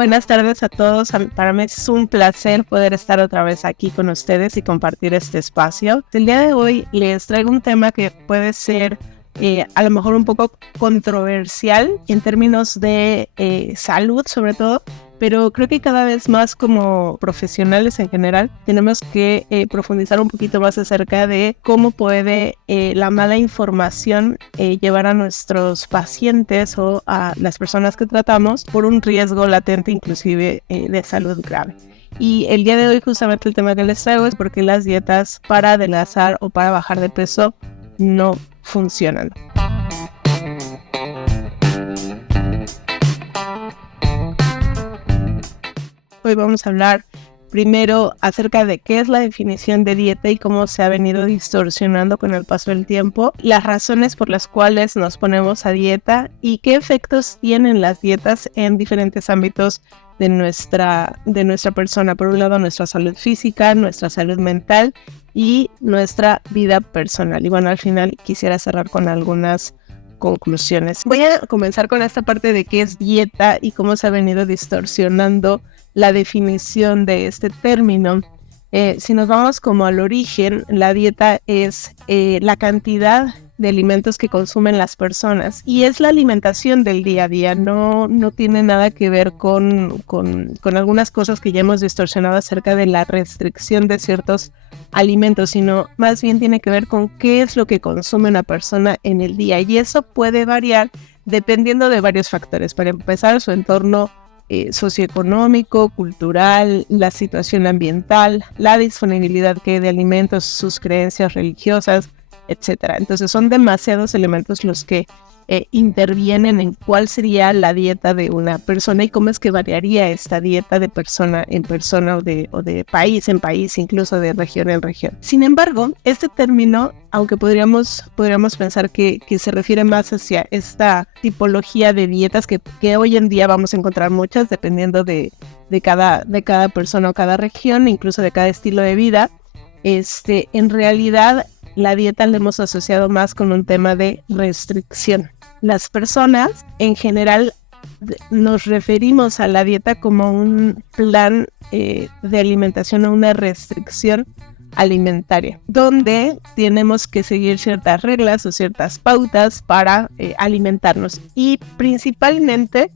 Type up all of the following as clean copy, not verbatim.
Buenas tardes a todos. Para mí es un placer poder estar otra vez aquí con ustedes y compartir este espacio. El día de hoy les traigo un tema que puede ser a lo mejor un poco controversial en términos de salud sobre todo, pero creo que cada vez más como profesionales en general tenemos que profundizar un poquito más acerca de cómo puede la mala información llevar a nuestros pacientes o a las personas que tratamos por un riesgo latente inclusive de salud grave. Y el día de hoy justamente el tema que les traigo es por qué las dietas para adelgazar o para bajar de peso no funcionan. Hoy vamos a hablar primero acerca de qué es la definición de dieta y cómo se ha venido distorsionando con el paso del tiempo, las razones por las cuales nos ponemos a dieta y qué efectos tienen las dietas en diferentes ámbitos de nuestra persona. Por un lado, nuestra salud física, nuestra salud mental y nuestra vida personal. Y bueno, al final quisiera cerrar con algunas conclusiones. Voy a comenzar con esta parte de qué es dieta y cómo se ha venido distorsionando la definición de este término. Si nos vamos como al origen, la dieta es la cantidad de alimentos que consumen las personas y es la alimentación del día a día, no tiene nada que ver con algunas cosas que ya hemos distorsionado acerca de la restricción de ciertos alimentos, sino más bien tiene que ver con qué es lo que consume una persona en el día, y eso puede variar dependiendo de varios factores. Para empezar, su entorno socioeconómico, cultural, la situación ambiental, la disponibilidad que hay de alimentos, sus creencias religiosas, etcétera. Entonces son demasiados elementos los que intervienen en cuál sería la dieta de una persona y cómo es que variaría esta dieta de persona en persona o de país en país, incluso de región en región. Sin embargo, este término, aunque podríamos pensar que se refiere más hacia esta tipología de dietas que hoy en día vamos a encontrar muchas dependiendo de cada persona o cada región, incluso de cada estilo de vida, en realidad la dieta la hemos asociado más con un tema de restricción. Las personas en general nos referimos a la dieta como un plan de alimentación o una restricción alimentaria, donde tenemos que seguir ciertas reglas o ciertas pautas para alimentarnos. Y principalmente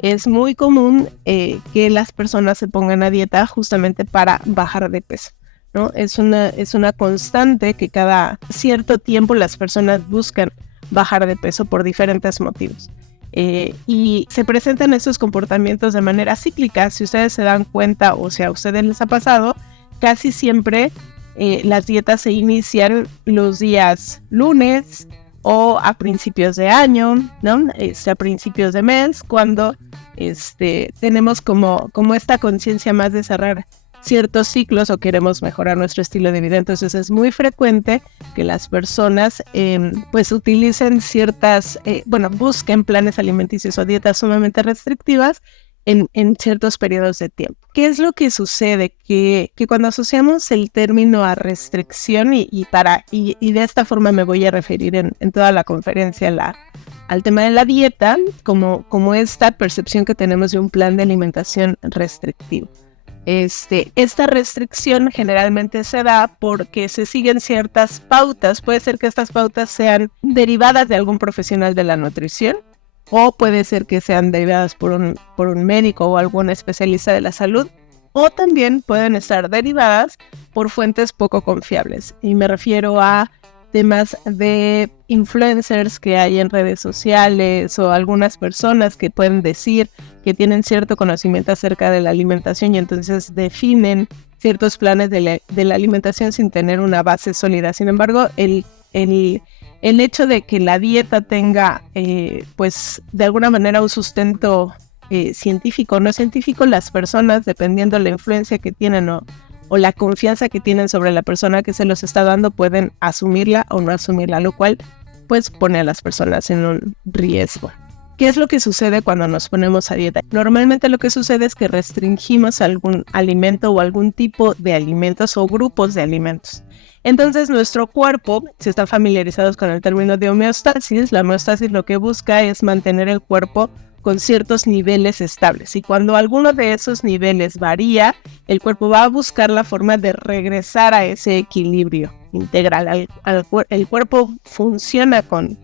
es muy común que las personas se pongan a dieta justamente para bajar de peso, ¿no? Es una constante que cada cierto tiempo las personas buscan bajar de peso por diferentes motivos. Y se presentan estos comportamientos de manera cíclica. Si ustedes se dan cuenta o si a ustedes les ha pasado, casi siempre las dietas se inician los días lunes o a principios de año, ¿no? A principios de mes, cuando tenemos como esta conciencia más de cerrar ciertos ciclos o queremos mejorar nuestro estilo de vida. Entonces es muy frecuente que las personas pues utilicen busquen planes alimenticios o dietas sumamente restrictivas en ciertos periodos de tiempo. ¿Qué es lo que sucede? Que cuando asociamos el término a restricción y de esta forma me voy a referir en toda la conferencia al tema de la dieta como esta percepción que tenemos de un plan de alimentación restrictivo. Esta restricción generalmente se da porque se siguen ciertas pautas. Puede ser que estas pautas sean derivadas de algún profesional de la nutrición o puede ser que sean derivadas por un médico o algún especialista de la salud, o también pueden estar derivadas por fuentes poco confiables. Y me refiero a temas de influencers que hay en redes sociales o algunas personas que pueden decir que tienen cierto conocimiento acerca de la alimentación y entonces definen ciertos planes de la alimentación sin tener una base sólida. Sin embargo, el hecho de que la dieta tenga pues de alguna manera un sustento científico o no científico, las personas, dependiendo de la influencia que tienen o la confianza que tienen sobre la persona que se los está dando, pueden asumirla o no asumirla, lo cual pues pone a las personas en un riesgo. ¿Qué es lo que sucede cuando nos ponemos a dieta? Normalmente lo que sucede es que restringimos algún alimento o algún tipo de alimentos o grupos de alimentos. Entonces nuestro cuerpo, si están familiarizados con el término de homeostasis, la homeostasis lo que busca es mantener el cuerpo con ciertos niveles estables. Y cuando alguno de esos niveles varía, el cuerpo va a buscar la forma de regresar a ese equilibrio integral. El cuerpo funciona con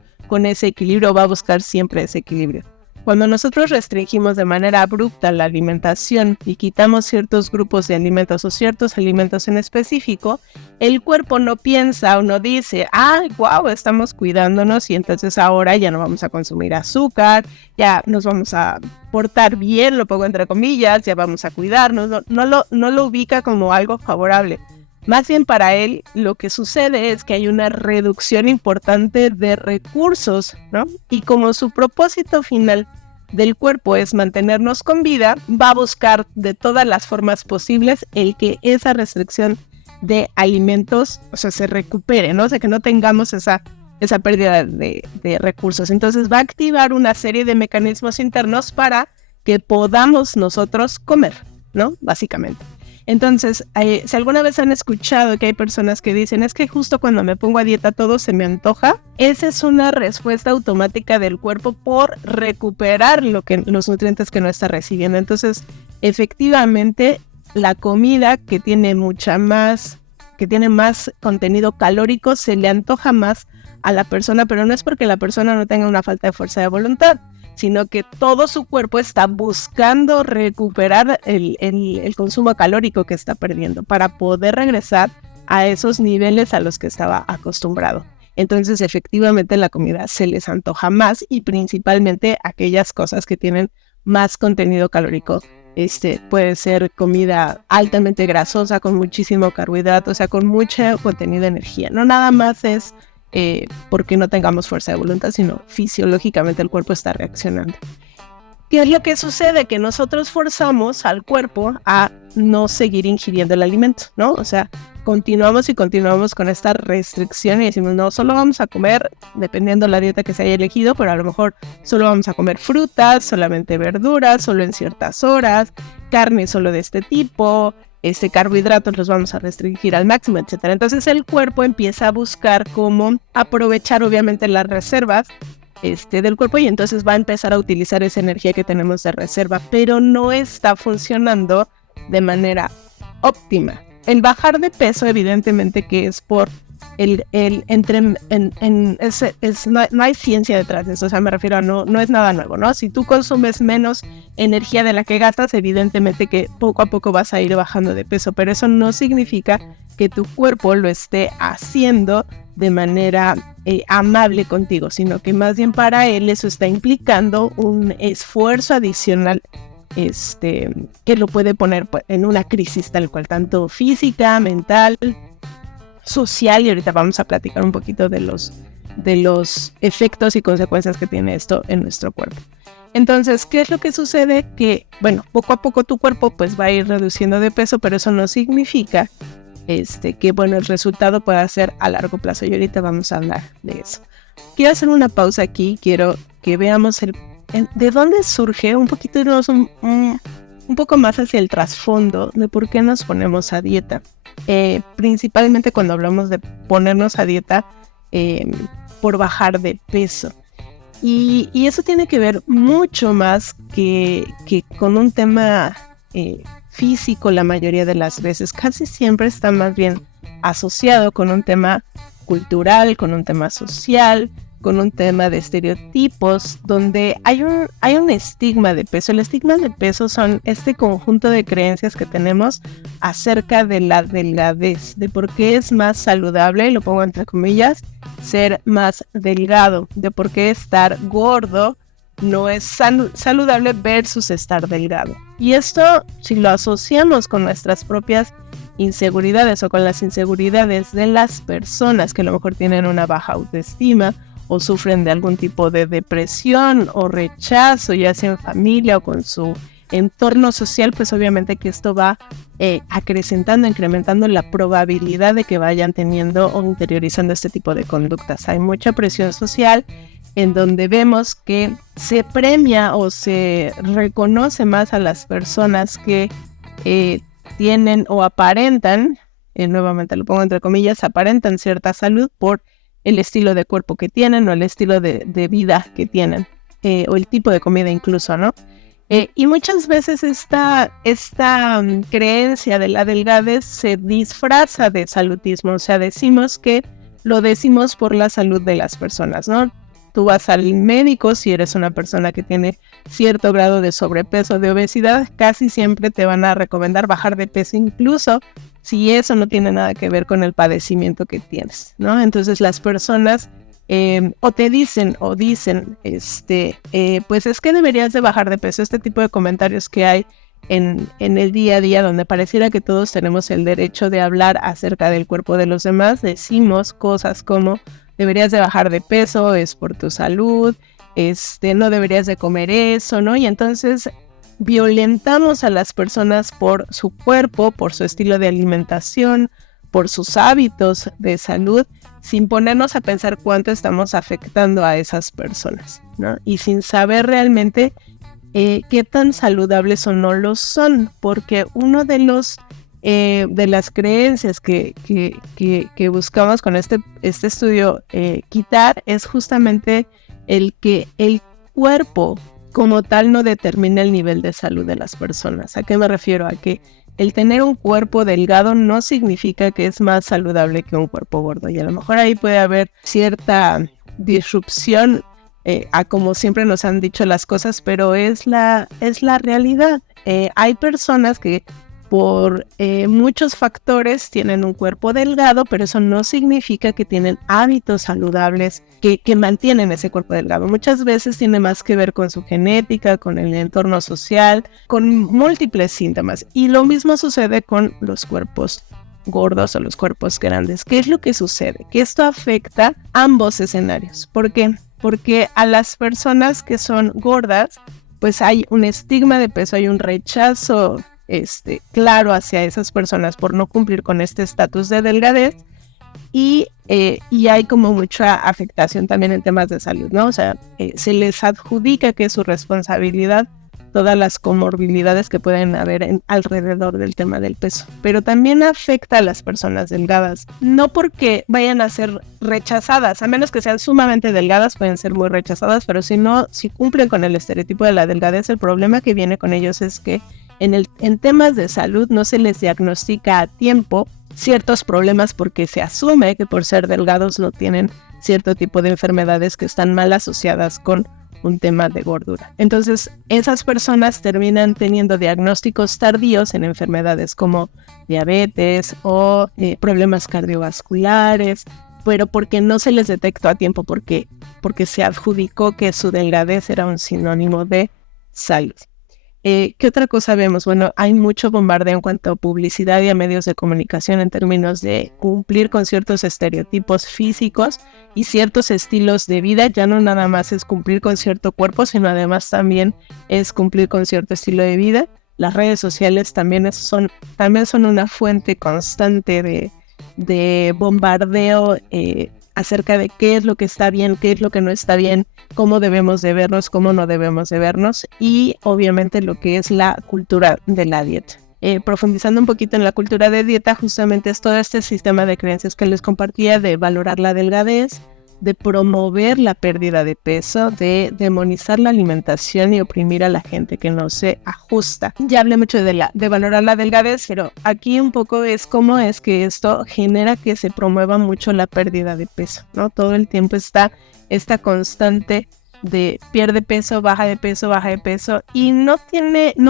ese equilibrio, va a buscar siempre ese equilibrio. Cuando nosotros restringimos de manera abrupta la alimentación y quitamos ciertos grupos de alimentos o ciertos alimentos en específico, el cuerpo no piensa o no dice, ¡ay, wow, estamos cuidándonos y entonces ahora ya no vamos a consumir azúcar, ya nos vamos a portar bien, lo pongo entre comillas, ya vamos a cuidarnos! No lo ubica como algo favorable. Más bien para él lo que sucede es que hay una reducción importante de recursos, ¿no? Y como su propósito final del cuerpo es mantenernos con vida, va a buscar de todas las formas posibles el que esa restricción de alimentos, o sea, se recupere, ¿no? O sea, que no tengamos esa pérdida de recursos. Entonces va a activar una serie de mecanismos internos para que podamos nosotros comer, ¿no? Básicamente. Entonces, si alguna vez han escuchado que hay personas que dicen, es que justo cuando me pongo a dieta todo se me antoja, esa es una respuesta automática del cuerpo por recuperar los nutrientes que no está recibiendo. Entonces, efectivamente, la comida que tiene más contenido calórico se le antoja más a la persona, pero no es porque la persona no tenga una falta de fuerza de voluntad, sino que todo su cuerpo está buscando recuperar el consumo calórico que está perdiendo para poder regresar a esos niveles a los que estaba acostumbrado. Entonces, efectivamente, la comida se les antoja más y principalmente aquellas cosas que tienen más contenido calórico. Puede ser comida altamente grasosa, con muchísimo carbohidrato, o sea, con mucho contenido de energía. No nada más es porque no tengamos fuerza de voluntad, sino fisiológicamente el cuerpo está reaccionando. ¿Qué es lo que sucede? Que nosotros forzamos al cuerpo a no seguir ingiriendo el alimento, ¿no? O sea, continuamos con esta restricción y decimos, no, solo vamos a comer, dependiendo de la dieta que se haya elegido, pero a lo mejor solo vamos a comer frutas, solamente verduras, solo en ciertas horas, carne solo de este tipo, carbohidratos los vamos a restringir al máximo, etc. Entonces el cuerpo empieza a buscar cómo aprovechar obviamente las reservas del cuerpo y entonces va a empezar a utilizar esa energía que tenemos de reserva, pero no está funcionando de manera óptima. El bajar de peso evidentemente que es por no hay ciencia detrás de eso, o sea, me refiero a no es nada nuevo, ¿no? Si tú consumes menos energía de la que gastas, evidentemente que poco a poco vas a ir bajando de peso, pero eso no significa que tu cuerpo lo esté haciendo de manera amable contigo, sino que más bien para él eso está implicando un esfuerzo adicional que lo puede poner en una crisis tal cual, tanto física, mental, social, y ahorita vamos a platicar un poquito de los efectos y consecuencias que tiene esto en nuestro cuerpo. Entonces, ¿qué es lo que sucede? Que, bueno, poco a poco tu cuerpo pues va a ir reduciendo de peso, pero eso no significa que, bueno, el resultado pueda ser a largo plazo, y ahorita vamos a hablar de eso. Quiero hacer una pausa aquí, quiero que veamos de dónde surge, un poquito irnos un poco más hacia el trasfondo de por qué nos ponemos a dieta. Principalmente cuando hablamos de ponernos a dieta por bajar de peso. Y eso tiene que ver mucho más que con un tema físico la mayoría de las veces. Casi siempre está más bien asociado con un tema cultural, con un tema social, con un tema de estereotipos, donde hay un estigma de peso. El estigma de peso son este conjunto de creencias que tenemos acerca de la delgadez, de por qué es más saludable, lo pongo entre comillas, ser más delgado, de por qué estar gordo no es saludable versus estar delgado. Y esto, si lo asociamos con nuestras propias inseguridades o con las inseguridades de las personas que a lo mejor tienen una baja autoestima, o sufren de algún tipo de depresión o rechazo, ya sea en familia o con su entorno social, pues obviamente que esto va acrecentando, incrementando la probabilidad de que vayan teniendo o interiorizando este tipo de conductas. Hay mucha presión social en donde vemos que se premia o se reconoce más a las personas que tienen o aparentan, nuevamente lo pongo entre comillas, aparentan cierta salud por el estilo de cuerpo que tienen o el estilo de vida que tienen. o el tipo de comida incluso, ¿no? Y muchas veces esta creencia de la delgadez se disfraza de salutismo, o sea, decimos que lo decimos por la salud de las personas, ¿no? Tú vas al médico si eres una persona que tiene cierto grado de sobrepeso, de obesidad, casi siempre te van a recomendar bajar de peso, incluso si eso no tiene nada que ver con el padecimiento que tienes, ¿no? Entonces las personas o te dicen pues es que deberías de bajar de peso. Este tipo de comentarios que hay en el día a día, donde pareciera que todos tenemos el derecho de hablar acerca del cuerpo de los demás, decimos cosas como deberías de bajar de peso, es por tu salud, no deberías de comer eso, ¿no? Y entonces violentamos a las personas por su cuerpo, por su estilo de alimentación, por sus hábitos de salud, sin ponernos a pensar cuánto estamos afectando a esas personas, ¿no? Y sin saber realmente qué tan saludables o no lo son, porque uno de las creencias que buscamos con este estudio quitar es justamente el que el cuerpo como tal no determina el nivel de salud de las personas. ¿A qué me refiero? A que el tener un cuerpo delgado no significa que es más saludable que un cuerpo gordo, y a lo mejor ahí puede haber cierta disrupción a como siempre nos han dicho las cosas, pero es la realidad. Hay personas que por muchos factores tienen un cuerpo delgado, pero eso no significa que tienen hábitos saludables que mantienen ese cuerpo delgado. Muchas veces tiene más que ver con su genética, con el entorno social, con múltiples síntomas. Y lo mismo sucede con los cuerpos gordos o los cuerpos grandes. ¿Qué es lo que sucede? Que esto afecta ambos escenarios. ¿Por qué? Porque a las personas que son gordas, pues hay un estigma de peso, hay un rechazo claro hacia esas personas por no cumplir con este estatus de delgadez, y hay como mucha afectación también en temas de salud, ¿no? O sea, se les adjudica que es su responsabilidad todas las comorbilidades que pueden haber alrededor del tema del peso, pero también afecta a las personas delgadas, no porque vayan a ser rechazadas, a menos que sean sumamente delgadas, pueden ser muy rechazadas, pero si cumplen con el estereotipo de la delgadez, el problema que viene con ellos es que en temas de salud no se les diagnostica a tiempo ciertos problemas porque se asume que por ser delgados no tienen cierto tipo de enfermedades que están mal asociadas con un tema de gordura. Entonces, esas personas terminan teniendo diagnósticos tardíos en enfermedades como diabetes o problemas cardiovasculares, pero porque no se les detectó a tiempo, porque se adjudicó que su delgadez era un sinónimo de salud. ¿Qué otra cosa vemos? Bueno, hay mucho bombardeo en cuanto a publicidad y a medios de comunicación en términos de cumplir con ciertos estereotipos físicos y ciertos estilos de vida. Ya no nada más es cumplir con cierto cuerpo, sino además también es cumplir con cierto estilo de vida. Las redes sociales también son una fuente constante de bombardeo acerca de qué es lo que está bien, qué es lo que no está bien, cómo debemos de vernos, cómo no debemos de vernos, y obviamente lo que es la cultura de la dieta. Profundizando un poquito en la cultura de dieta, justamente es todo este sistema de creencias que les compartía de valorar la delgadez, de promover la pérdida de peso, de demonizar la alimentación y oprimir a la gente que no se ajusta. Ya hablé mucho de valorar la delgadez, pero aquí un poco es cómo es que esto genera que se promueva mucho la pérdida de peso, ¿no? Todo el tiempo está esta constante de pierde peso, baja de peso, y no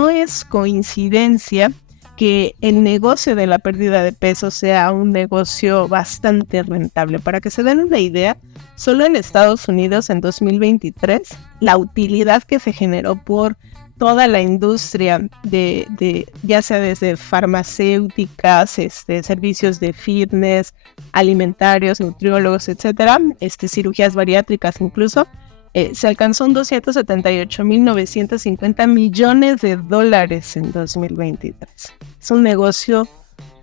es coincidencia que el negocio de la pérdida de peso sea un negocio bastante rentable. Para que se den una idea, solo en Estados Unidos en 2023, la utilidad que se generó por toda la industria de ya sea desde farmacéuticas, servicios de fitness, alimentarios, nutriólogos, etcétera, cirugías bariátricas incluso, se alcanzó un 278.950 millones de dólares en 2023. Es un negocio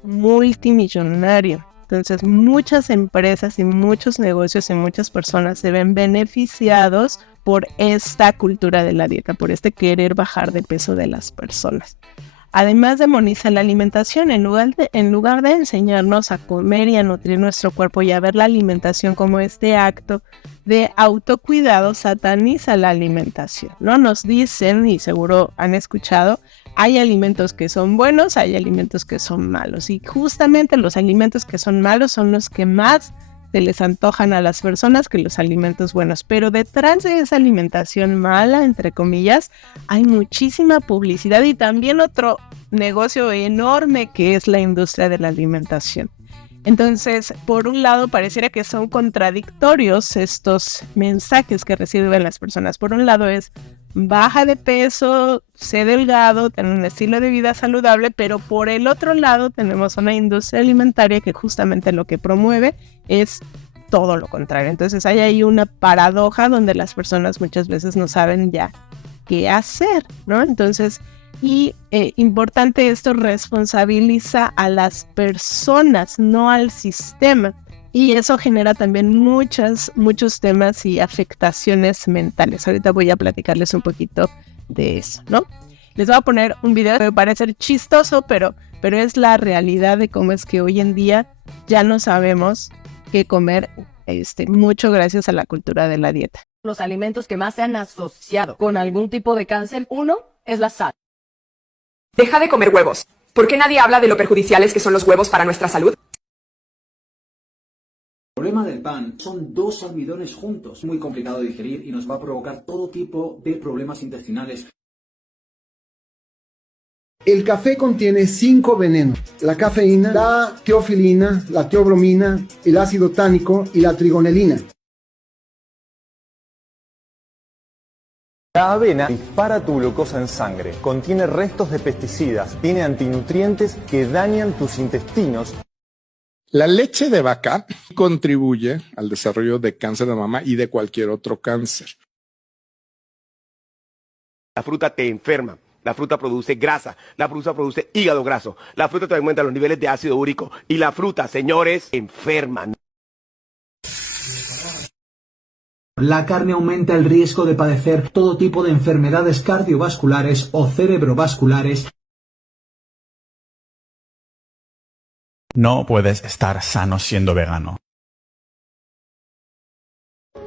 multimillonario. Entonces, muchas empresas y muchos negocios y muchas personas se ven beneficiados por esta cultura de la dieta, por este querer bajar de peso de las personas. además demoniza la alimentación, en lugar de enseñarnos a comer y a nutrir nuestro cuerpo y a ver la alimentación como este acto de autocuidado, sataniza la alimentación, ¿no? Nos dicen, y seguro han escuchado, hay alimentos que son buenos, hay alimentos que son malos, y justamente los alimentos que son malos son los que más se les antojan a las personas que los alimentos buenos, pero detrás de esa alimentación mala, entre comillas, hay muchísima publicidad y también otro negocio enorme que es la industria de la alimentación. Entonces, por un lado, pareciera que son contradictorios estos mensajes que reciben las personas. Por un lado es baja de peso, sé delgado, ten un estilo de vida saludable, pero por el otro lado tenemos una industria alimentaria que justamente lo que promueve es todo lo contrario. Entonces hay ahí una paradoja donde las personas muchas veces no saben ya qué hacer, ¿no? Entonces, importante esto, responsabiliza a las personas, no al sistema. Y eso genera también muchos temas y afectaciones mentales. Ahorita voy a platicarles un poquito de eso, ¿no? Les voy a poner un video que me parece chistoso, pero es la realidad de cómo es que hoy en día ya no sabemos qué comer, mucho gracias a la cultura de la dieta. Los alimentos que más se han asociado con algún tipo de cáncer, uno es la sal. Deja de comer huevos. ¿Por qué nadie habla de lo perjudiciales que son los huevos para nuestra salud? El problema del pan son dos almidones juntos, muy complicado de digerir y nos va a provocar todo tipo de problemas intestinales. El café contiene 5 venenos: la cafeína, la teofilina, la teobromina, el ácido tánico y la trigonelina. La avena dispara tu glucosa en sangre, contiene restos de pesticidas, tiene antinutrientes que dañan tus intestinos. La leche de vaca contribuye al desarrollo de cáncer de mama y de cualquier otro cáncer. La fruta te enferma, la fruta produce grasa, la fruta produce hígado graso, la fruta te aumenta los niveles de ácido úrico y la fruta, señores, enferma. La carne aumenta el riesgo de padecer todo tipo de enfermedades cardiovasculares o cerebrovasculares. No puedes estar sano siendo vegano.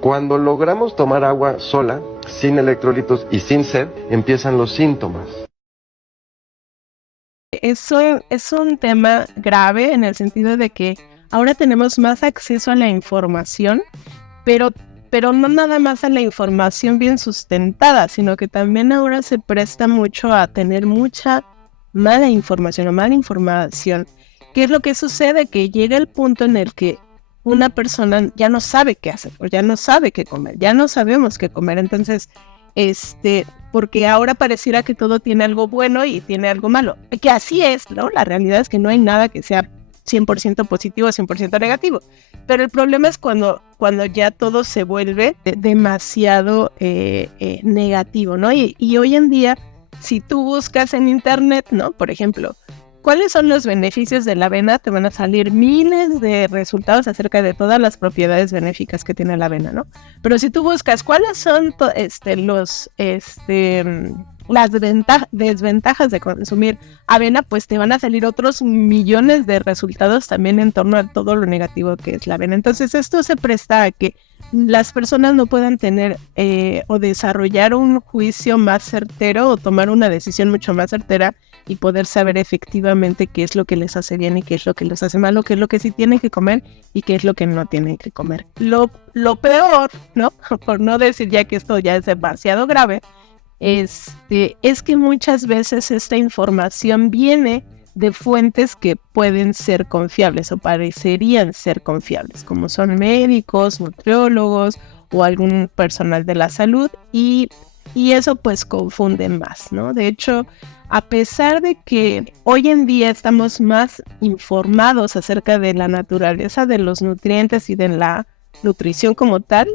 Cuando logramos tomar agua sola, sin electrolitos y sin sed, empiezan los síntomas. Eso es un tema grave en el sentido de que ahora tenemos más acceso a la información, pero no nada más a la información bien sustentada, sino que también ahora se presta mucho a tener mucha mala información o mala información. ¿Qué es lo que sucede? Que llega el punto en el que una persona ya no sabe qué hacer, o ya no sabe qué comer, ya no sabemos qué comer. Entonces, porque ahora pareciera que todo tiene algo bueno y tiene algo malo. Que así es, ¿no? La realidad es que no hay nada que sea 100% positivo, 100% negativo. Pero el problema es cuando ya todo se vuelve demasiado negativo, ¿no? Y hoy en día, si tú buscas en internet, ¿no? Por ejemplo, ¿cuáles son los beneficios de la avena? Te van a salir miles de resultados acerca de todas las propiedades benéficas que tiene la avena, ¿no? Pero si tú buscas cuáles son las desventajas de consumir avena, pues te van a salir otros millones de resultados también en torno a todo lo negativo que es la avena. Entonces esto se presta a que las personas no puedan tener o desarrollar un juicio más certero o tomar una decisión mucho más certera y poder saber efectivamente qué es lo que les hace bien y qué es lo que les hace malo, qué es lo que sí tienen que comer y qué es lo que no tienen que comer. Lo peor, ¿no? Por no decir ya que esto ya es demasiado grave, es que muchas veces esta información viene de fuentes que pueden ser confiables o parecerían ser confiables, como son médicos, nutriólogos o algún personal de la salud, y eso pues confunde más, ¿no? De hecho, a pesar de que hoy en día estamos más informados acerca de la naturaleza de los nutrientes y de la nutrición como tal,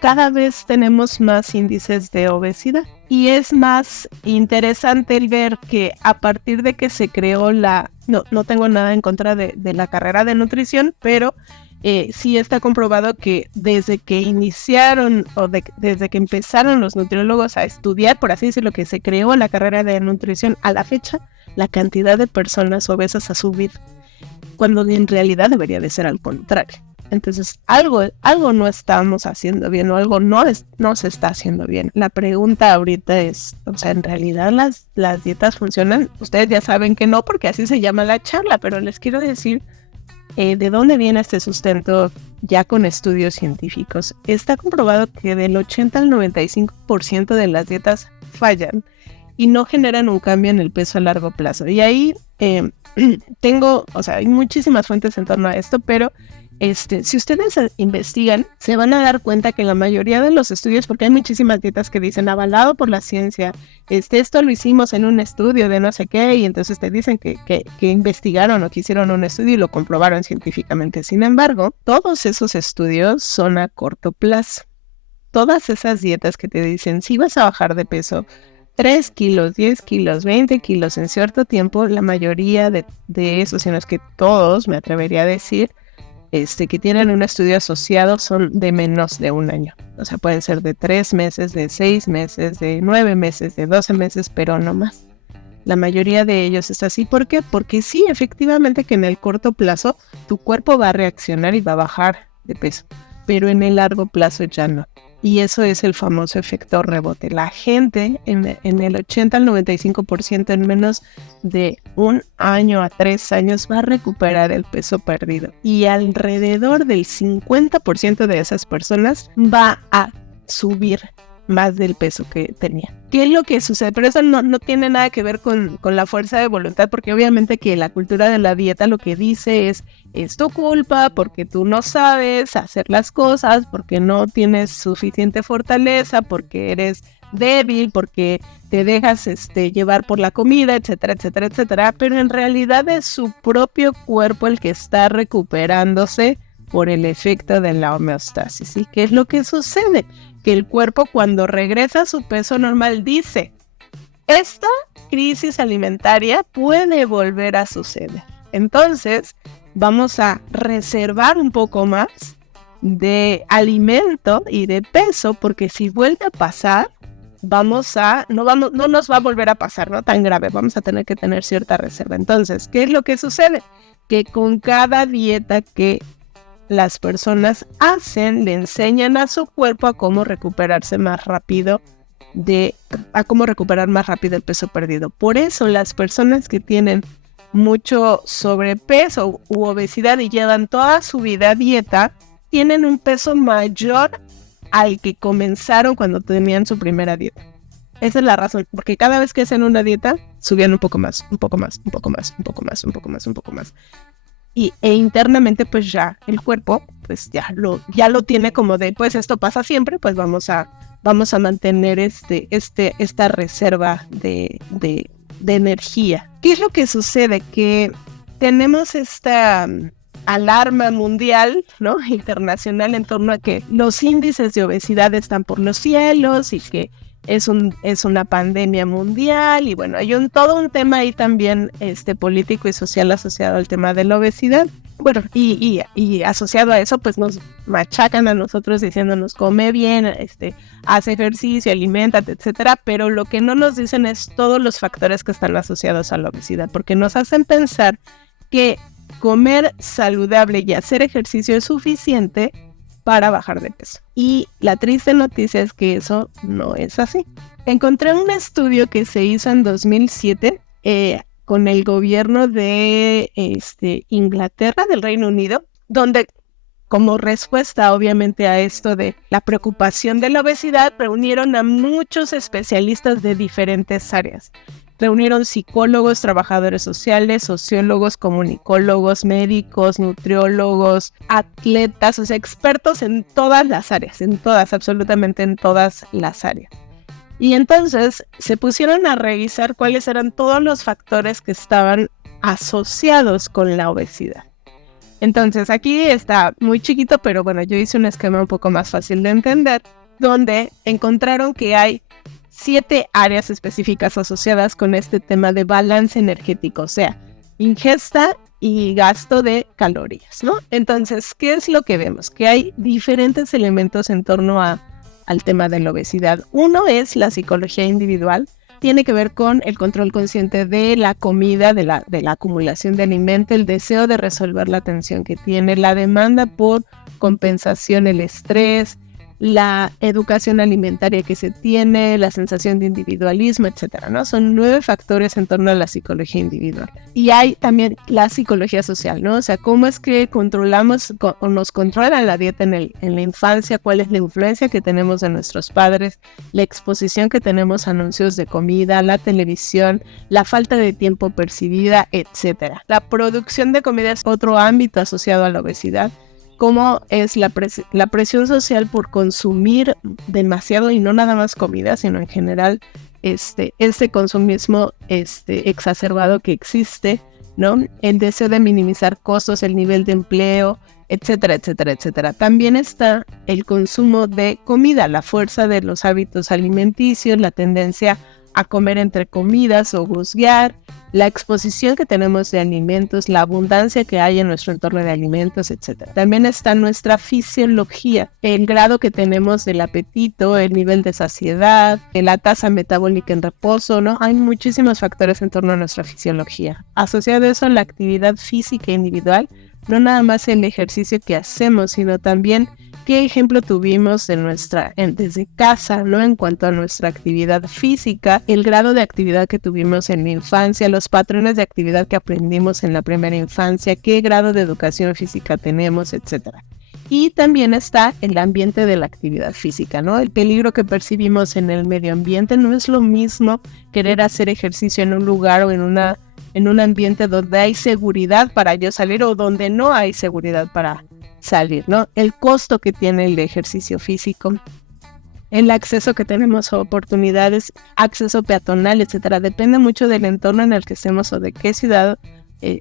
cada vez tenemos más índices de obesidad. Y es más interesante el ver que a partir de que se creó no tengo nada en contra de la carrera de nutrición, pero sí está comprobado que desde que iniciaron desde que empezaron los nutriólogos a estudiar, por así decirlo, que se creó la carrera de nutrición a la fecha, la cantidad de personas obesas a subir, cuando en realidad debería de ser al contrario. Entonces, algo no estamos haciendo bien, o algo no se está haciendo bien. La pregunta ahorita es, o sea, ¿en realidad las dietas funcionan? Ustedes ya saben que no, porque así se llama la charla, pero les quiero decir de dónde viene este sustento ya con estudios científicos. Está comprobado que del 80 al 95% de las dietas fallan y no generan un cambio en el peso a largo plazo. Y ahí hay muchísimas fuentes en torno a esto, pero si ustedes investigan, se van a dar cuenta que la mayoría de los estudios, porque hay muchísimas dietas que dicen avalado por la ciencia, esto lo hicimos en un estudio de no sé qué, y entonces te dicen que investigaron o que hicieron un estudio y lo comprobaron científicamente. Sin embargo, todos esos estudios son a corto plazo. Todas esas dietas que te dicen, si vas a bajar de peso 3 kilos, 10 kilos, 20 kilos en cierto tiempo, la mayoría de esos, sino es que todos, me atrevería a decir, que tienen un estudio asociado son de menos de un año. O sea, pueden ser de 3 meses, de 6 meses, de 9 meses, de 12 meses, pero no más. La mayoría de ellos es así. ¿Por qué? Porque sí, efectivamente que en el corto plazo tu cuerpo va a reaccionar y va a bajar de peso, pero en el largo plazo ya no. Y eso es el famoso efecto rebote. La gente en el 80 al 95% en menos de 1 año a 3 años va a recuperar el peso perdido. Y alrededor del 50% de esas personas va a subir más del peso que tenía. ¿Qué es lo que sucede? Pero eso no tiene nada que ver con la fuerza de voluntad, porque obviamente que la cultura de la dieta lo que dice es tu culpa porque tú no sabes hacer las cosas, porque no tienes suficiente fortaleza, porque eres débil, porque te dejas llevar por la comida, etcétera, etcétera, etcétera. Pero en realidad es su propio cuerpo el que está recuperándose por el efecto de la homeostasis. ¿Sí? ¿Qué es lo que sucede? Que el cuerpo, cuando regresa a su peso normal, dice, esta crisis alimentaria puede volver a suceder. Entonces, vamos a reservar un poco más de alimento y de peso, porque si vuelve a pasar, no nos va a volver a pasar, no tan grave, vamos a tener que tener cierta reserva. Entonces, ¿qué es lo que sucede? Que con cada dieta que las personas hacen, le enseñan a su cuerpo a cómo recuperarse más rápido a cómo recuperar más rápido el peso perdido. Por eso las personas que tienen mucho sobrepeso u obesidad y llevan toda su vida a dieta, tienen un peso mayor al que comenzaron cuando tenían su primera dieta. Esa es la razón, porque cada vez que hacen una dieta, subían un poco más, un poco más, un poco más, un poco más, un poco más, un poco más. E internamente pues ya el cuerpo pues ya lo tiene como de pues esto pasa siempre, pues vamos a mantener esta reserva de energía. ¿Qué es lo que sucede? Que tenemos esta alarma mundial, ¿no? Internacional en torno a que los índices de obesidad están por los cielos y que es una pandemia mundial, y bueno, hay todo un tema ahí también político y social asociado al tema de la obesidad. Bueno, y asociado a eso, pues nos machacan a nosotros diciéndonos come bien, haz ejercicio, aliméntate, etcétera, pero lo que no nos dicen es todos los factores que están asociados a la obesidad, porque nos hacen pensar que comer saludable y hacer ejercicio es suficiente para bajar de peso. Y la triste noticia es que eso no es así. Encontré un estudio que se hizo en 2007 con el gobierno de Inglaterra, del Reino Unido, donde como respuesta obviamente a esto de la preocupación de la obesidad, reunieron a muchos especialistas de diferentes áreas. Reunieron psicólogos, trabajadores sociales, sociólogos, comunicólogos, médicos, nutriólogos, atletas, o sea, expertos en todas las áreas, absolutamente en todas las áreas. Y entonces se pusieron a revisar cuáles eran todos los factores que estaban asociados con la obesidad. Entonces aquí está muy chiquito, pero bueno, yo hice un esquema un poco más fácil de entender, donde encontraron que hay 7 áreas específicas asociadas con este tema de balance energético, o sea, ingesta y gasto de calorías, ¿no? Entonces, ¿qué es lo que vemos? Que hay diferentes elementos en torno al tema de la obesidad. Uno es la psicología individual, tiene que ver con el control consciente de la comida, de la acumulación de alimento, el deseo de resolver la tensión que tiene, la demanda por compensación, el estrés, la educación alimentaria que se tiene, la sensación de individualismo, etcétera, ¿no? Son 9 factores en torno a la psicología individual. Y hay también la psicología social, ¿no? O sea, cómo es que controlamos o nos controla la dieta en la infancia, cuál es la influencia que tenemos de nuestros padres, la exposición que tenemos a anuncios de comida, la televisión, la falta de tiempo percibida, etcétera. La producción de comida es otro ámbito asociado a la obesidad. Cómo es la presión social por consumir demasiado, y no nada más comida, sino en general este consumismo exacerbado que existe, ¿no? El deseo de minimizar costos, el nivel de empleo, etcétera, etcétera, etcétera. También está el consumo de comida, la fuerza de los hábitos alimenticios, la tendencia a comer entre comidas o juzgar, la exposición que tenemos de alimentos, la abundancia que hay en nuestro entorno de alimentos, etc. También está nuestra fisiología, el grado que tenemos del apetito, el nivel de saciedad, la tasa metabólica en reposo, ¿no? Hay muchísimos factores en torno a nuestra fisiología. Asociado a eso, la actividad física individual, no nada más el ejercicio que hacemos, sino también qué ejemplo tuvimos desde casa, ¿no? En cuanto a nuestra actividad física, el grado de actividad que tuvimos en la infancia, los patrones de actividad que aprendimos en la primera infancia, qué grado de educación física tenemos, etcétera. Y también está el ambiente de la actividad física, ¿no? El peligro que percibimos en el medio ambiente. No es lo mismo querer hacer ejercicio en un lugar o en un ambiente donde hay seguridad para yo salir o donde no hay seguridad para salir, ¿no? El costo que tiene el ejercicio físico, el acceso que tenemos a oportunidades, acceso peatonal, etcétera. Depende mucho del entorno en el que estemos o de qué ciudad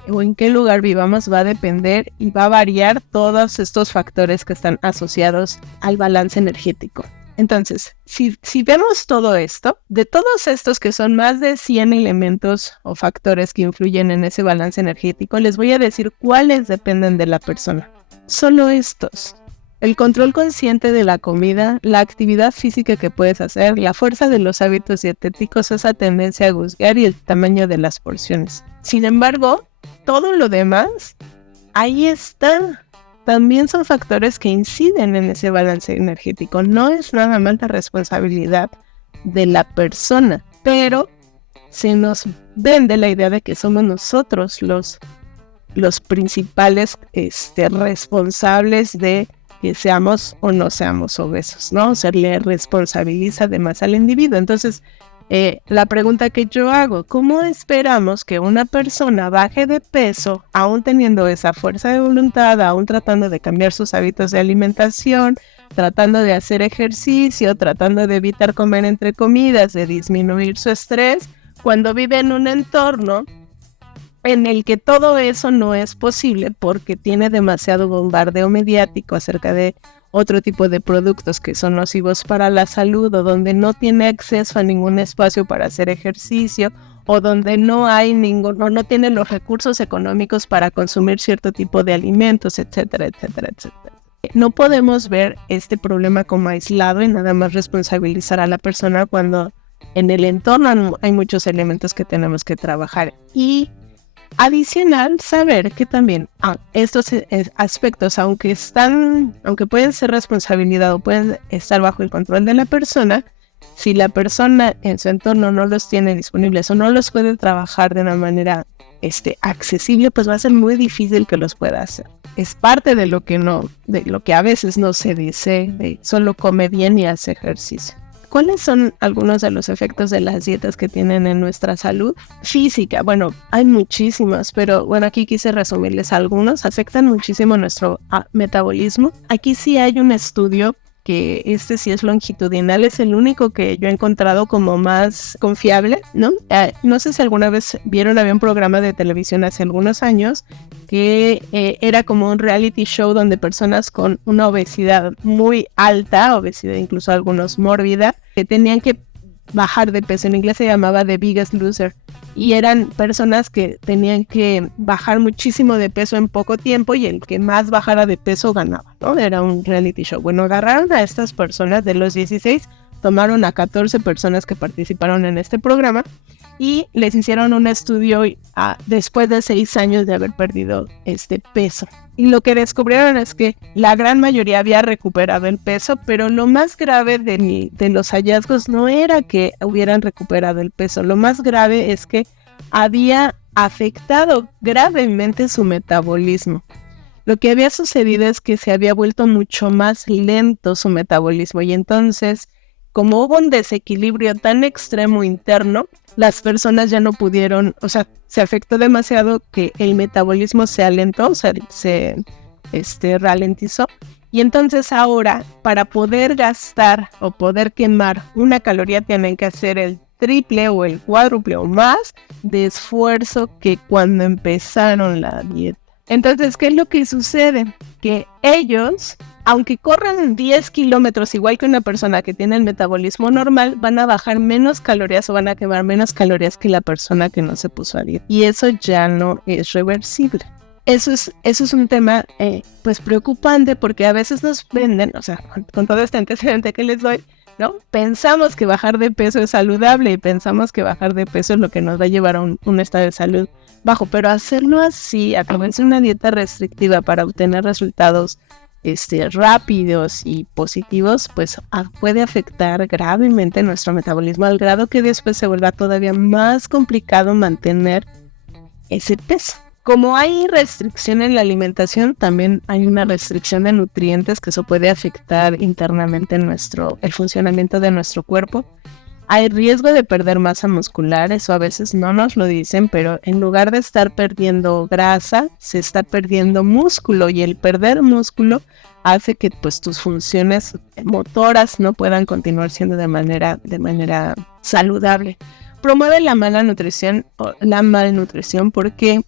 o en qué lugar vivamos, va a depender y va a variar todos estos factores que están asociados al balance energético. Entonces, si vemos todo esto, de todos estos que son más de 100 elementos o factores que influyen en ese balance energético, les voy a decir cuáles dependen de la persona. Solo estos: el control consciente de la comida, la actividad física que puedes hacer, la fuerza de los hábitos dietéticos, esa tendencia a juzgar y el tamaño de las porciones. Sin embargo, todo lo demás, ahí está. También son factores que inciden en ese balance energético. No es nada más la responsabilidad de la persona, pero se nos vende la idea de que somos nosotros los principales responsables de que seamos o no seamos obesos, ¿no? O sea, le responsabiliza de más al individuo. Entonces, la pregunta que yo hago: ¿cómo esperamos que una persona baje de peso aún teniendo esa fuerza de voluntad, aún tratando de cambiar sus hábitos de alimentación, tratando de hacer ejercicio, tratando de evitar comer entre comidas, de disminuir su estrés, cuando vive en un entorno en el que todo eso no es posible porque tiene demasiado bombardeo mediático acerca de otro tipo de productos que son nocivos para la salud, o donde no tiene acceso a ningún espacio para hacer ejercicio, o donde no tiene los recursos económicos para consumir cierto tipo de alimentos, etcétera, etcétera, etcétera? No podemos ver este problema como aislado y nada más responsabilizar a la persona cuando en el entorno hay muchos elementos que tenemos que trabajar. Y adicional, saber que también estos aspectos, aunque pueden ser responsabilidad o pueden estar bajo el control de la persona, si la persona en su entorno no los tiene disponibles o no los puede trabajar de una manera accesible, pues va a ser muy difícil que los pueda hacer. Es parte de lo que a veces no se dice, de solo come bien y hace ejercicio. ¿Cuáles son algunos de los efectos de las dietas que tienen en nuestra salud física? Bueno, hay muchísimos, pero bueno, aquí quise resumirles algunos. Afectan muchísimo nuestro metabolismo. Aquí sí hay un estudio que sí es longitudinal, es el único que yo he encontrado como más confiable, ¿no? No sé si alguna vez había un programa de televisión hace algunos años que era como un reality show donde personas con una obesidad muy alta, obesidad incluso algunos mórbida, que tenían que bajar de peso. En inglés se llamaba The Biggest Loser, y eran personas que tenían que bajar muchísimo de peso en poco tiempo, y el que más bajara de peso ganaba, ¿no? Era un reality show. Bueno, agarraron a estas personas de los 16 tomaron a 14 personas que participaron en este programa y les hicieron un estudio después de 6 años de haber perdido este peso. Y lo que descubrieron es que la gran mayoría había recuperado el peso, pero lo más grave de los hallazgos no era que hubieran recuperado el peso. Lo más grave es que había afectado gravemente su metabolismo. Lo que había sucedido es que se había vuelto mucho más lento su metabolismo y entonces, como hubo un desequilibrio tan extremo interno, las personas ya no pudieron, o sea, se afectó demasiado que el metabolismo se alentó, o sea, se ralentizó. Y entonces ahora, para poder gastar o poder quemar una caloría, tienen que hacer el triple o el cuádruple o más de esfuerzo que cuando empezaron la dieta. Entonces, ¿qué es lo que sucede? Que ellos, aunque corran 10 kilómetros igual que una persona que tiene el metabolismo normal, van a bajar menos calorías o van a quemar menos calorías que la persona que no se puso a dieta. Y eso ya no es reversible. Eso es un tema pues preocupante porque a veces nos venden, o sea, con todo este antecedente que les doy, ¿no? Pensamos que bajar de peso es saludable y pensamos que bajar de peso es lo que nos va a llevar a un estado de salud bajo, pero hacerlo así, a través de una dieta restrictiva para obtener resultados rápidos y positivos, pues puede afectar gravemente nuestro metabolismo al grado que después se vuelva todavía más complicado mantener ese peso. Como hay restricción en la alimentación, también hay una restricción de nutrientes que eso puede afectar internamente el funcionamiento de nuestro cuerpo. Hay riesgo de perder masa muscular, eso a veces no nos lo dicen, pero en lugar de estar perdiendo grasa, se está perdiendo músculo y el perder músculo hace que pues tus funciones motoras no puedan continuar siendo de manera saludable. Promueve la mala nutrición o la malnutrición porque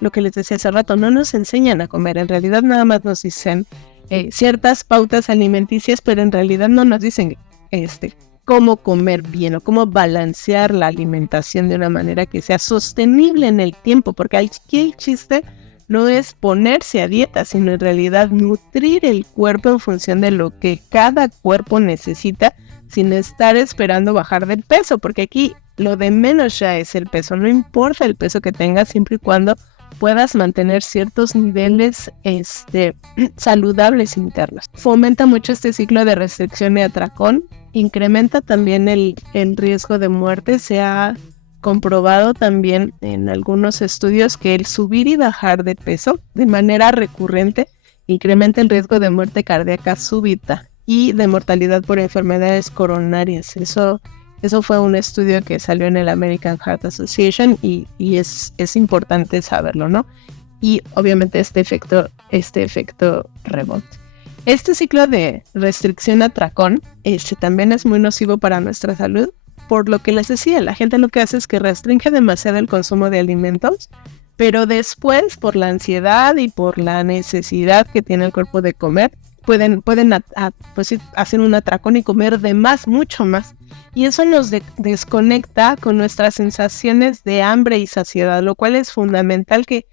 lo que les decía hace rato, no nos enseñan a comer, en realidad nada más nos dicen ciertas pautas alimenticias, pero en realidad no nos dicen cómo comer bien o cómo balancear la alimentación de una manera que sea sostenible en el tiempo, porque aquí el chiste no es ponerse a dieta, sino en realidad nutrir el cuerpo en función de lo que cada cuerpo necesita, sin estar esperando bajar de peso, porque aquí lo de menos ya es el peso, no importa el peso que tengas, siempre y cuando puedas mantener ciertos niveles saludables internos. Fomenta mucho este ciclo de restricción y atracón, incrementa también el riesgo de muerte. Se ha comprobado también en algunos estudios que el subir y bajar de peso de manera recurrente incrementa el riesgo de muerte cardíaca súbita y de mortalidad por enfermedades coronarias. Eso fue un estudio que salió en el American Heart Association y es importante saberlo, ¿no? Y obviamente este efecto rebote. Este ciclo de restricción-atracón también es muy nocivo para nuestra salud, por lo que les decía, la gente lo que hace es que restringe demasiado el consumo de alimentos, pero después, por la ansiedad y por la necesidad que tiene el cuerpo de comer, pueden hacer un atracón y comer de más, mucho más. Y eso nos desconecta con nuestras sensaciones de hambre y saciedad, lo cual es fundamental que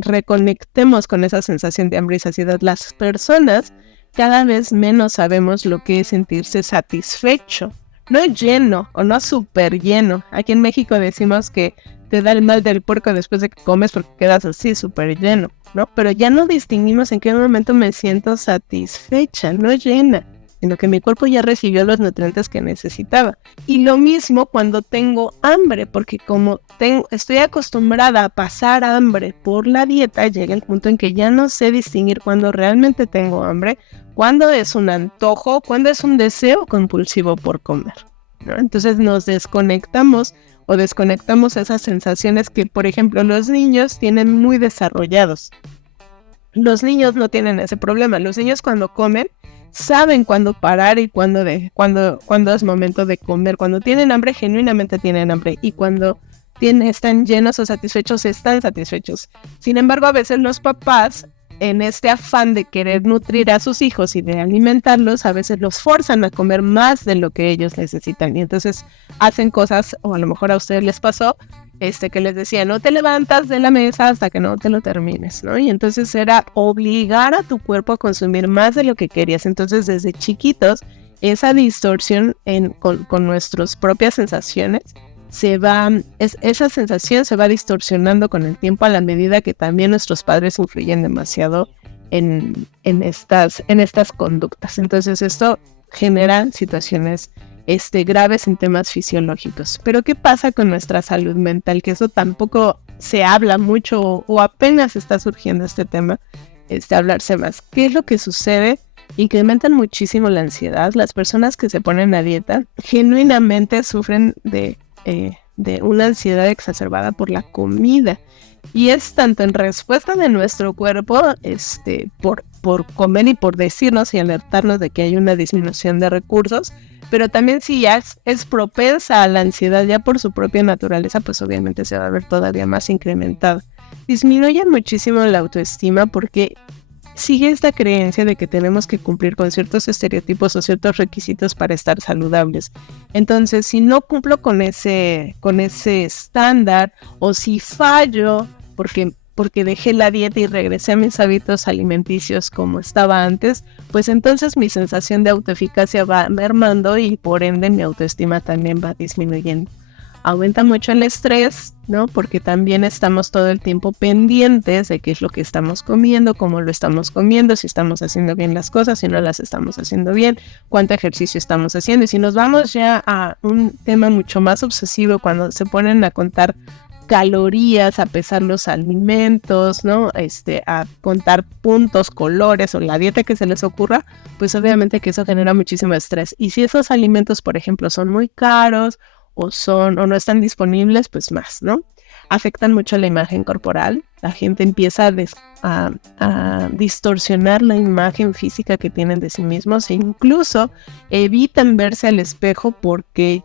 reconectemos con esa sensación de hambre y saciedad. Las personas cada vez menos sabemos lo que es sentirse satisfecho, no lleno o no súper lleno. Aquí en México decimos que te da el mal del puerco después de que comes porque quedas así súper lleno, ¿no? Pero ya no distinguimos en qué momento me siento satisfecha, no llena, sino que mi cuerpo ya recibió los nutrientes que necesitaba. Y lo mismo cuando tengo hambre, porque como estoy acostumbrada a pasar hambre por la dieta, llega el punto en que ya no sé distinguir cuando realmente tengo hambre, cuándo es un antojo, cuándo es un deseo compulsivo por comer, ¿no? Entonces nos desconectamos esas sensaciones que, por ejemplo, los niños tienen muy desarrollados. Los niños no tienen ese problema. Los niños cuando comen saben cuándo parar y cuándo es momento de comer. Cuando tienen hambre, genuinamente tienen hambre. Y cuando están llenos o satisfechos, están satisfechos. Sin embargo, a veces los papás, en este afán de querer nutrir a sus hijos y de alimentarlos, a veces los forzan a comer más de lo que ellos necesitan. Y entonces hacen cosas, o a lo mejor a ustedes les pasó, que les decía, no te levantas de la mesa hasta que no te lo termines, ¿no? Y entonces era obligar a tu cuerpo a consumir más de lo que querías. Entonces desde chiquitos esa distorsión con nuestras propias sensaciones esa sensación se va distorsionando con el tiempo a la medida que también nuestros padres influyen demasiado en estas conductas. Entonces esto genera situaciones graves en temas fisiológicos. Pero ¿qué pasa con nuestra salud mental? Que eso tampoco se habla mucho o apenas está surgiendo este tema, hablarse más. ¿Qué es lo que sucede? Incrementan muchísimo la ansiedad. Las personas que se ponen a dieta genuinamente sufren de una ansiedad exacerbada por la comida. Y es tanto en respuesta de nuestro cuerpo por comer y por decirnos y alertarnos de que hay una disminución de recursos, pero también si ya es propensa a la ansiedad ya por su propia naturaleza, pues obviamente se va a ver todavía más incrementado. Disminuyen muchísimo la autoestima porque sigue esta creencia de que tenemos que cumplir con ciertos estereotipos o ciertos requisitos para estar saludables. Entonces, si no cumplo con ese estándar, o si fallo porque dejé la dieta y regresé a mis hábitos alimenticios como estaba antes, pues entonces mi sensación de autoeficacia va mermando y por ende mi autoestima también va disminuyendo. Aumenta mucho el estrés, ¿no? Porque también estamos todo el tiempo pendientes de qué es lo que estamos comiendo, cómo lo estamos comiendo, si estamos haciendo bien las cosas, si no las estamos haciendo bien, cuánto ejercicio estamos haciendo. Y si nos vamos ya a un tema mucho más obsesivo, cuando se ponen a contar calorías, a pesar los alimentos, ¿no? A contar puntos, colores o la dieta que se les ocurra, pues obviamente que eso genera muchísimo estrés. Y si esos alimentos, por ejemplo, son muy caros o no están disponibles, pues más, ¿no? Afectan mucho la imagen corporal. La gente empieza a distorsionar la imagen física que tienen de sí mismos e incluso evitan verse al espejo porque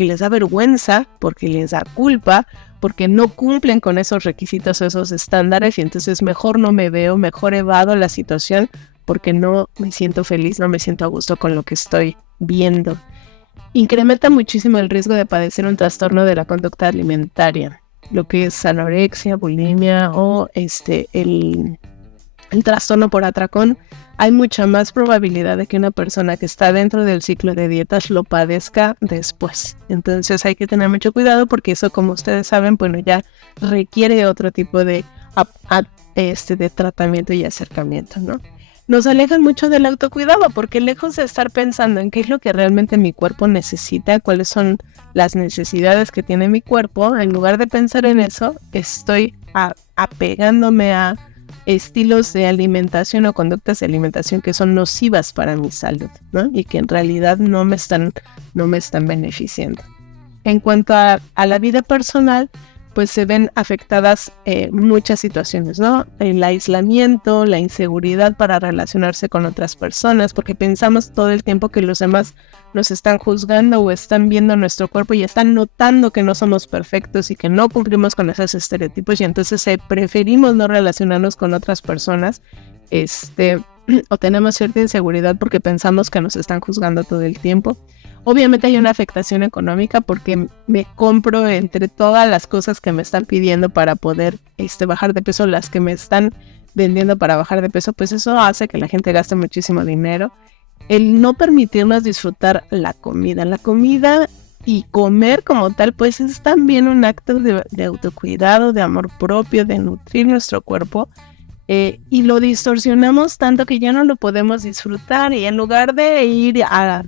les da vergüenza, porque les da culpa, porque no cumplen con esos requisitos o esos estándares y entonces mejor no me veo, mejor evado la situación porque no me siento feliz, no me siento a gusto con lo que estoy viendo. Incrementa muchísimo el riesgo de padecer un trastorno de la conducta alimentaria, lo que es anorexia, bulimia o el trastorno por atracón. Hay mucha más probabilidad de que una persona que está dentro del ciclo de dietas lo padezca después. Entonces hay que tener mucho cuidado porque eso, como ustedes saben, bueno, ya requiere otro tipo de tratamiento y acercamiento, ¿no? Nos alejan mucho del autocuidado porque lejos de estar pensando en qué es lo que realmente mi cuerpo necesita, cuáles son las necesidades que tiene mi cuerpo, en lugar de pensar en eso, estoy apegándome a estilos de alimentación o conductas de alimentación que son nocivas para mi salud, ¿no? Y que en realidad no me están beneficiando. En cuanto a la vida personal, pues se ven afectadas muchas situaciones, ¿no? El aislamiento, la inseguridad para relacionarse con otras personas, porque pensamos todo el tiempo que los demás nos están juzgando o están viendo nuestro cuerpo y están notando que no somos perfectos y que no cumplimos con esos estereotipos y entonces preferimos no relacionarnos con otras personas, o tenemos cierta inseguridad porque pensamos que nos están juzgando todo el tiempo. Obviamente hay una afectación económica porque me compro entre todas las cosas que me están pidiendo para poder bajar de peso, las que me están vendiendo para bajar de peso, pues eso hace que la gente gaste muchísimo dinero. El no permitirnos disfrutar la comida y comer como tal, pues es también un acto de autocuidado, de amor propio, de nutrir nuestro cuerpo. Y lo distorsionamos tanto que ya no lo podemos disfrutar y en lugar de ir a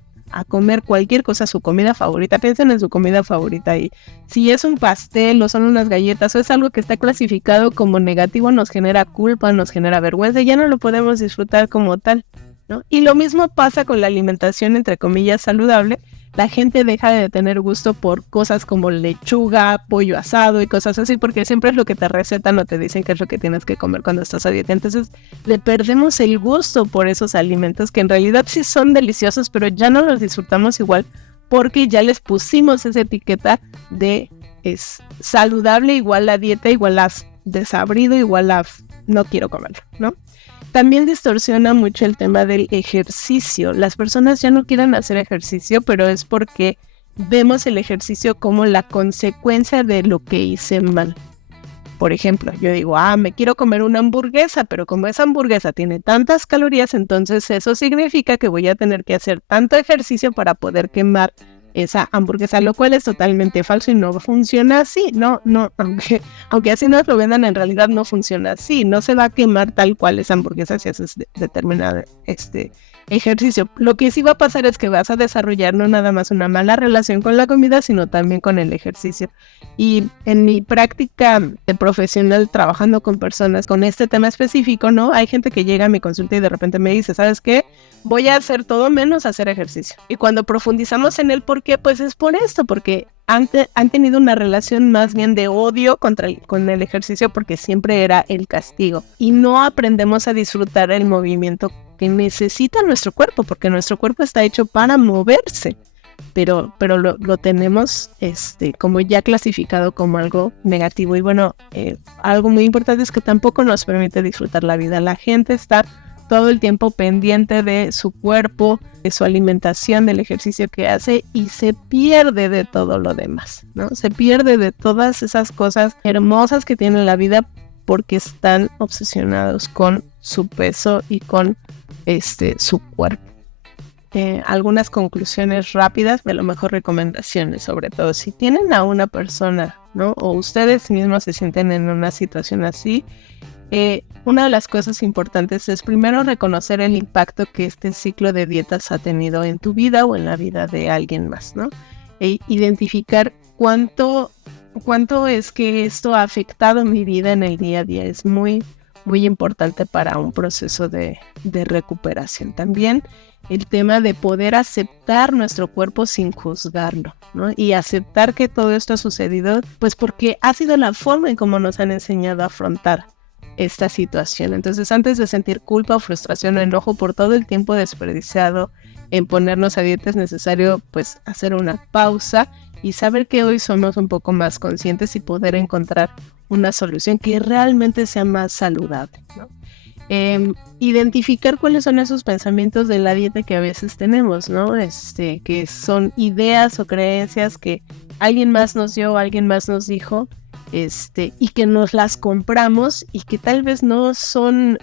comer cualquier cosa, su comida favorita, piensen en su comida favorita y si es un pastel o son unas galletas o es algo que está clasificado como negativo, nos genera culpa, nos genera vergüenza y ya no lo podemos disfrutar como tal, ¿no? Y lo mismo pasa con la alimentación entre comillas saludable. La gente deja de tener gusto por cosas como lechuga, pollo asado y cosas así, porque siempre es lo que te recetan o te dicen que es lo que tienes que comer cuando estás a dieta. Entonces le perdemos el gusto por esos alimentos que en realidad sí son deliciosos, pero ya no los disfrutamos igual porque ya les pusimos esa etiqueta de es saludable igual a dieta, igual a desabrido, igual a no quiero comerlo, ¿no? También distorsiona mucho el tema del ejercicio. Las personas ya no quieren hacer ejercicio, pero es porque vemos el ejercicio como la consecuencia de lo que hice mal. Por ejemplo, yo digo, me quiero comer una hamburguesa, pero como esa hamburguesa tiene tantas calorías, entonces eso significa que voy a tener que hacer tanto ejercicio para poder quemar esa hamburguesa, lo cual es totalmente falso y no funciona así. No, aunque así nos lo vendan, en realidad no funciona así. No se va a quemar tal cual esa hamburguesa si haces determinado ejercicio. Lo que sí va a pasar es que vas a desarrollar no nada más una mala relación con la comida, sino también con el ejercicio. Y en mi práctica de profesional trabajando con personas con este tema específico, ¿no? Hay gente que llega a mi consulta y de repente me dice, ¿sabes qué? Voy a hacer todo menos hacer ejercicio. Y cuando profundizamos en el por qué, pues es por esto, porque han tenido una relación más bien de odio con el ejercicio, porque siempre era el castigo. Y no aprendemos a disfrutar el movimiento que necesita nuestro cuerpo, porque nuestro cuerpo está hecho para moverse, pero lo tenemos como ya clasificado como algo negativo. Y bueno, algo muy importante es que tampoco nos permite disfrutar la vida. La gente está todo el tiempo pendiente de su cuerpo, de su alimentación, del ejercicio que hace, y se pierde de todo lo demás, ¿no? Se pierde de todas esas cosas hermosas que tiene la vida porque están obsesionados con su peso y con su cuerpo. Algunas conclusiones rápidas, de lo mejor recomendaciones, sobre todo si tienen a una persona, ¿no? O ustedes mismos se sienten en una situación así. Una de las cosas importantes es primero reconocer el impacto que este ciclo de dietas ha tenido en tu vida o en la vida de alguien más, ¿no? Identificar cuánto es que esto ha afectado mi vida en el día a día es muy, muy importante para un proceso de recuperación. También el tema de poder aceptar nuestro cuerpo sin juzgarlo, ¿no? Y aceptar que todo esto ha sucedido, pues porque ha sido la forma en cómo nos han enseñado a afrontar esta situación. Entonces, antes de sentir culpa o frustración o enojo por todo el tiempo desperdiciado en ponernos a dieta, es necesario pues hacer una pausa y saber que hoy somos un poco más conscientes y poder encontrar una solución que realmente sea más saludable, ¿no? Identificar cuáles son esos pensamientos de la dieta que a veces tenemos, ¿no? Que son ideas o creencias que alguien más nos dio, alguien más nos dijo, y que nos las compramos y que tal vez no son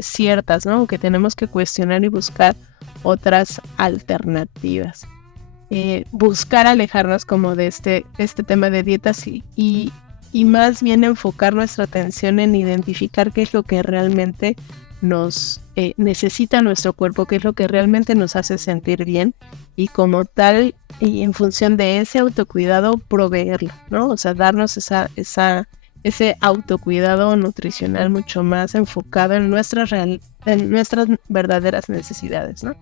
ciertas, ¿no? Que tenemos que cuestionar y buscar otras alternativas. Buscar alejarnos como de este tema de dietas y más bien enfocar nuestra atención en identificar qué es lo que realmente nos necesita nuestro cuerpo, qué es lo que realmente nos hace sentir bien, y como tal, y en función de ese autocuidado, proveerlo, ¿no? O sea, darnos ese autocuidado nutricional mucho más enfocado en nuestras verdaderas necesidades, ¿no?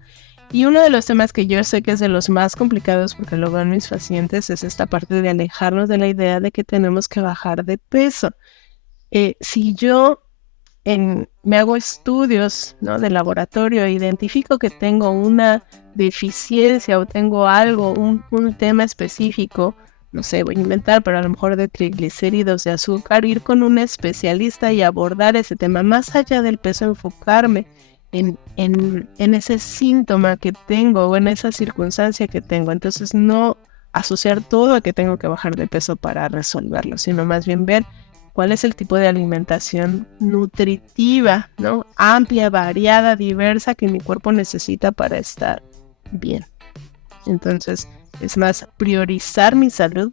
Y uno de los temas que yo sé que es de los más complicados, porque lo veo en mis pacientes, es esta parte de alejarnos de la idea de que tenemos que bajar de peso. Si yo me hago estudios, ¿no?, de laboratorio e identifico que tengo una deficiencia o tengo algo, un tema específico, no sé, voy a inventar, pero a lo mejor de triglicéridos, de azúcar, ir con un especialista y abordar ese tema, más allá del peso, enfocarme en ese síntoma que tengo o en esa circunstancia que tengo. Entonces no asociar todo a que tengo que bajar de peso para resolverlo, sino más bien ver cuál es el tipo de alimentación nutritiva, ¿no?, amplia, variada, diversa, que mi cuerpo necesita para estar bien. Entonces es más priorizar mi salud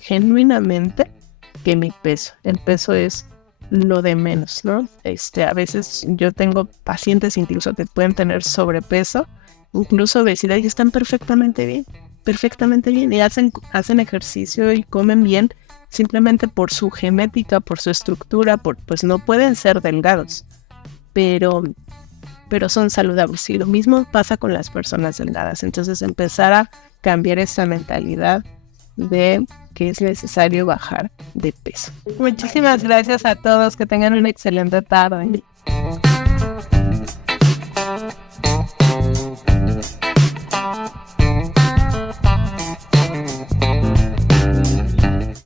genuinamente que mi peso. El peso es lo de menos, ¿no? A veces yo tengo pacientes incluso que pueden tener sobrepeso, incluso obesidad, y están perfectamente bien, y hacen ejercicio y comen bien simplemente por su genética, por su estructura, pues no pueden ser delgados, pero son saludables. Y lo mismo pasa con las personas delgadas. Entonces empezar a cambiar esa mentalidad de que es necesario bajar de peso. Muchísimas gracias a todos, que tengan una excelente tarde.